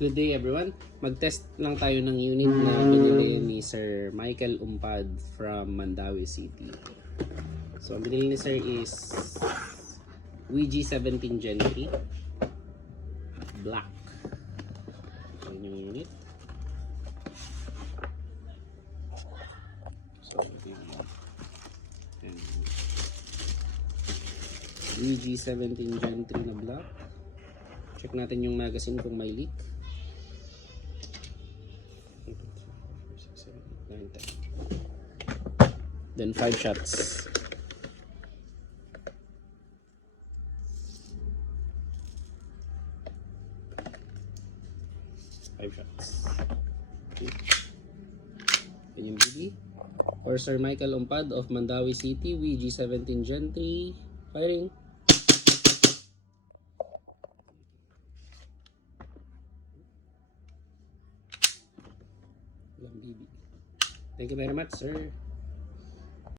Good day everyone. Mag-test lang tayo ng unit na binili ni Sir Michael Umpad from Mandawi City. So ang binili ni Sir is VG17 Gen 3 Black. So yun yung unit. So VG17 Gen 3 na black. Check natin yung magazine kung may leak. 9, 10. Then 5 shots. Okay. Yun yung BB. Or Sir Michael Umpad of Mandawi City, VG17 Gen 3. Firing. BB. Thank you very much, sir.